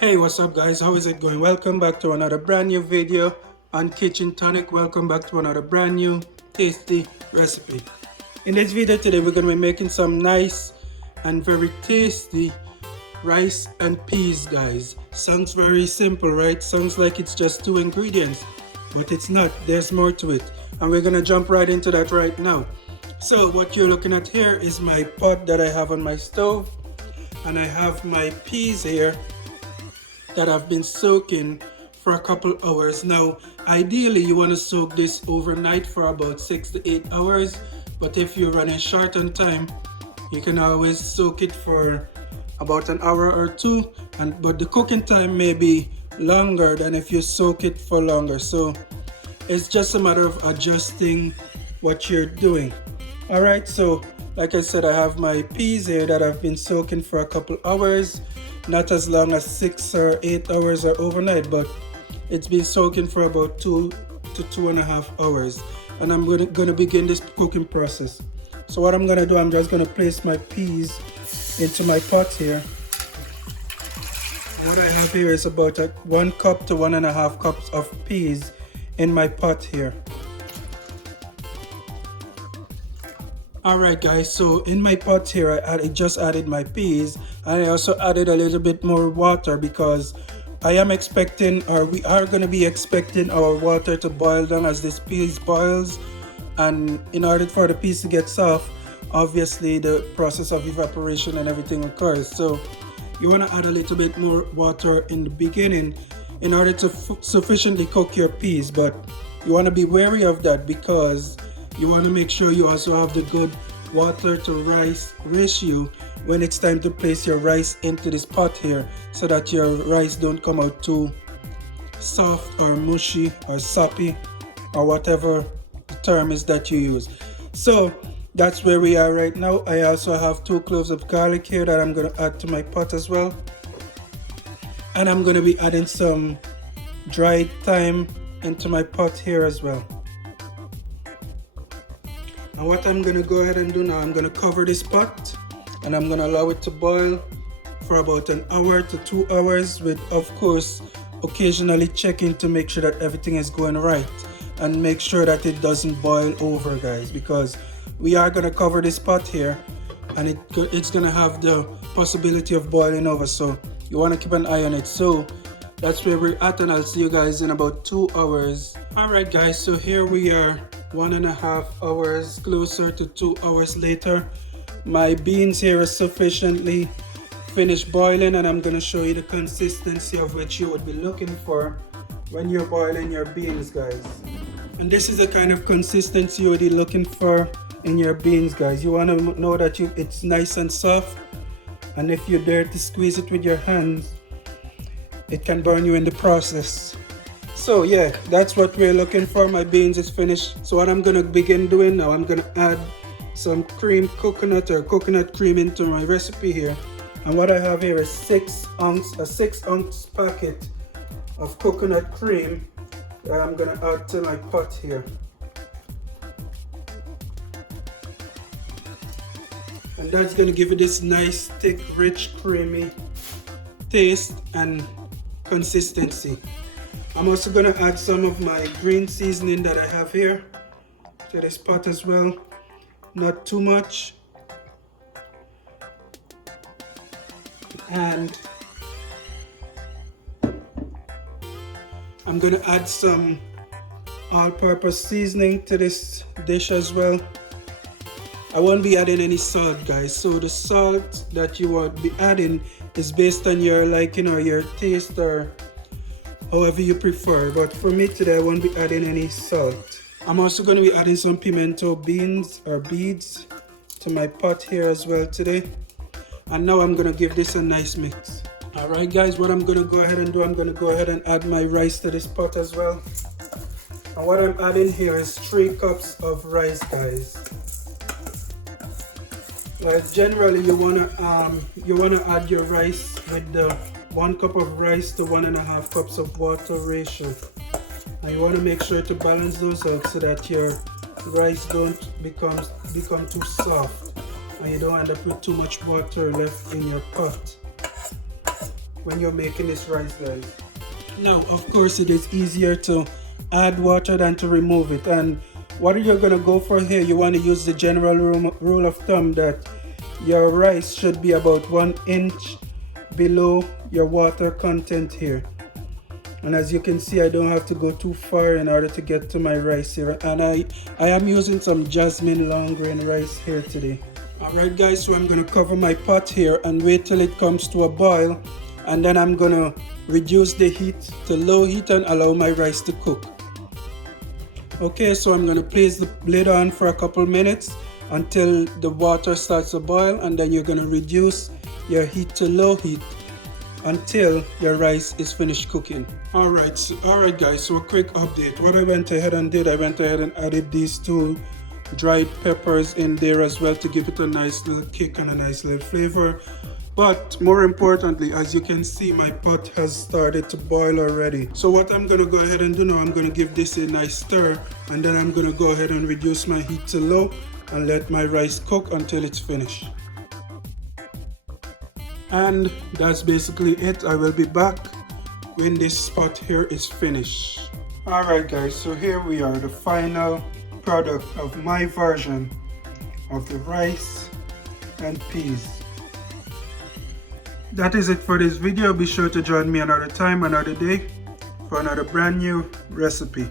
Hey, what's up guys? How is it going? Welcome back to another brand new video on Kitchen Tonic. Welcome back to another brand new tasty recipe. In this video today we're going to be making some nice and very tasty rice and peas, guys. Sounds very simple, right? Sounds like it's just two ingredients, but it's not. There's more to it, and we're going to jump right into that right now. So what you're looking at here is my pot that I have on my stove, and I have my peas here that I've been soaking for a couple hours. Now, ideally you want to soak this overnight for about 6 to 8 hours, but if you're running short on time, you can always soak it for about an hour or two, but the cooking time may be longer than if you soak it for longer. So it's just a matter of adjusting what you're doing. All right, so like I said, I have my peas here that I've been soaking for a couple hours. Not as long as 6 or 8 hours or overnight, but it's been soaking for about 2 to 2.5 hours. And I'm gonna begin this cooking process. So what I'm gonna do, I'm just gonna place my peas into my pot here. What I have here is about 1 cup to 1.5 cups of peas in my pot here. Alright guys, so in my pot here I just added my peas, and I also added a little bit more water because I am expecting, or we are going to be expecting, our water to boil down as this peas boils. And in order for the peas to get soft, obviously the process of evaporation and everything occurs. So you want to add a little bit more water in the beginning in order to sufficiently cook your peas, but you want to be wary of that because you want to make sure you also have the good water to rice ratio when it's time to place your rice into this pot here, so that your rice don't come out too soft or mushy or soppy or whatever the term is that you use. So that's where we are right now. I also have 2 cloves of garlic here that I'm going to add to my pot as well, and I'm going to be adding some dried thyme into my pot here as well. And what I'm going to go ahead and do now, I'm going to cover this pot and I'm going to allow it to boil for about an hour to 2 hours, with of course occasionally checking to make sure that everything is going right, and make sure that it doesn't boil over, guys, because we are going to cover this pot here and it's going to have the possibility of boiling over, so you want to keep an eye on it. So that's where we're at, and I'll see you guys in about 2 hours. Alright guys, so here we are 1.5 hours, closer to 2 hours later. My beans here are sufficiently finished boiling, and I'm going to show you the consistency of which you would be looking for when you're boiling your beans, guys. And this is the kind of consistency you would be looking for in your beans, guys. You want to know that it's nice and soft, and if you dare to squeeze it with your hands, it can burn you in the process. So yeah, that's what we're looking for. My beans is finished. So what I'm gonna begin doing now, I'm gonna add some cream, coconut or coconut cream into my recipe here. And what I have here is a 6 ounce packet of coconut cream that I'm gonna add to my pot here. And that's gonna give it this nice, thick, rich, creamy taste and consistency. I'm also going to add some of my green seasoning that I have here to this pot as well. Not too much. And I'm going to add some all-purpose seasoning to this dish as well. I won't be adding any salt, guys. So the salt that you will be adding is based on your liking or your taste, or however you prefer, but for me today I won't be adding any salt. I'm also going to be adding some pimento beans or beads to my pot here as well today. And now I'm going to give this a nice mix. Alright guys, what I'm going to go ahead and do, I'm going to go ahead and add my rice to this pot as well. And what I'm adding here is 3 cups of rice, guys. Like generally you wanna add your rice with the 1 cup of rice to 1.5 cups of water ratio, and you want to make sure to balance those out so that your rice don't become too soft and you don't end up with too much water left in your pot. when you're making this rice, guys. Now, of course, it is easier to add water than to remove it. And what you're gonna go for here, you want to use the general rule of thumb that your rice should be about 1 inch below your water content here. And as you can see, I don't have to go too far in order to get to my rice here. And I am using some jasmine long grain rice here today. Alright guys, so I'm gonna cover my pot here and wait till it comes to a boil, and then I'm gonna reduce the heat to low heat and allow my rice to cook. Okay, so I'm gonna place the lid on for a couple minutes until the water starts to boil, and then you're gonna reduce your heat to low heat until your rice is finished cooking. Alright guys, so a quick update. What I went ahead and did, I went ahead and added these 2 dried peppers in there as well to give it a nice little kick and a nice little flavor. But more importantly, as you can see, my pot has started to boil already. So what I'm gonna go ahead and do now, I'm gonna give this a nice stir, and then I'm gonna go ahead and reduce my heat to low and let my rice cook until it's finished. And that's basically it. I will be back when this pot here is finished. Alright guys, so here we are, the final product of my version of the rice and peas. That is it for this video. Be sure to join me another time, another day for another brand new recipe.